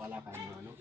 Wala kayo ano.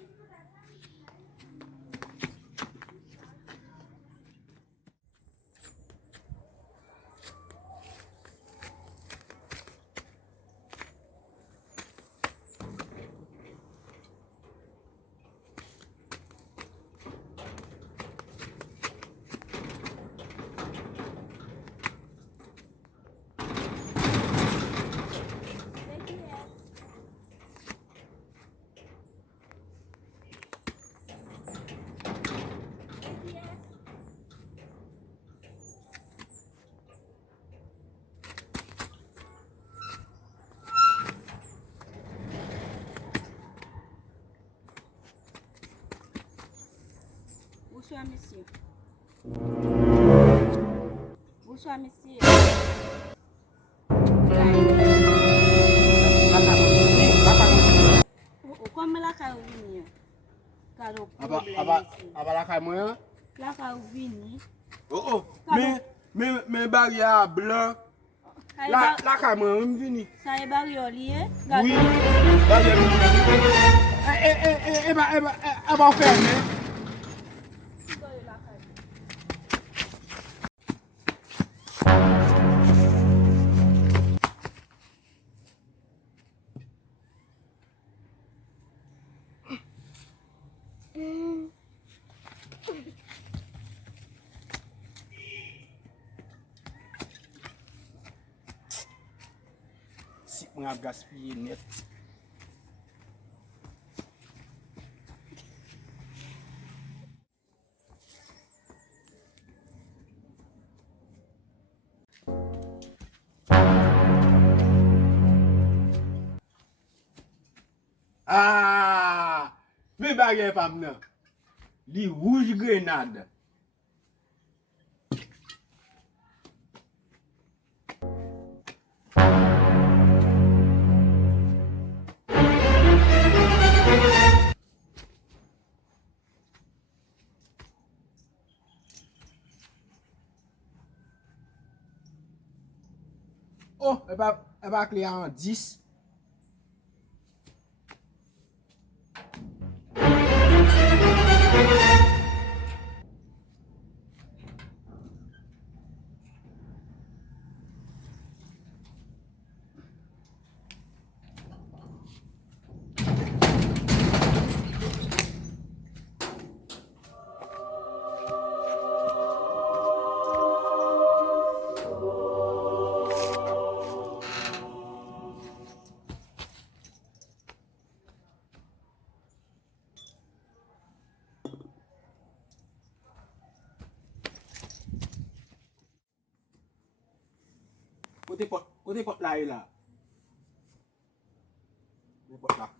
Bonsoir, monsieur. Bonsoir, monsieur. Como ela caiu vinho? Caro problema. Abala kayo mo yan? Ela caiu vinho. Oo. Me barya blanc. La kayo mo yan vini. Sa barioli, eh? Oui. Barya eba ferme. Si mwen ap gaspye net. Me barya pam nan. Li rouge grenade. Oh, eba kle an 10. Kote pot la e la. Kote pot la.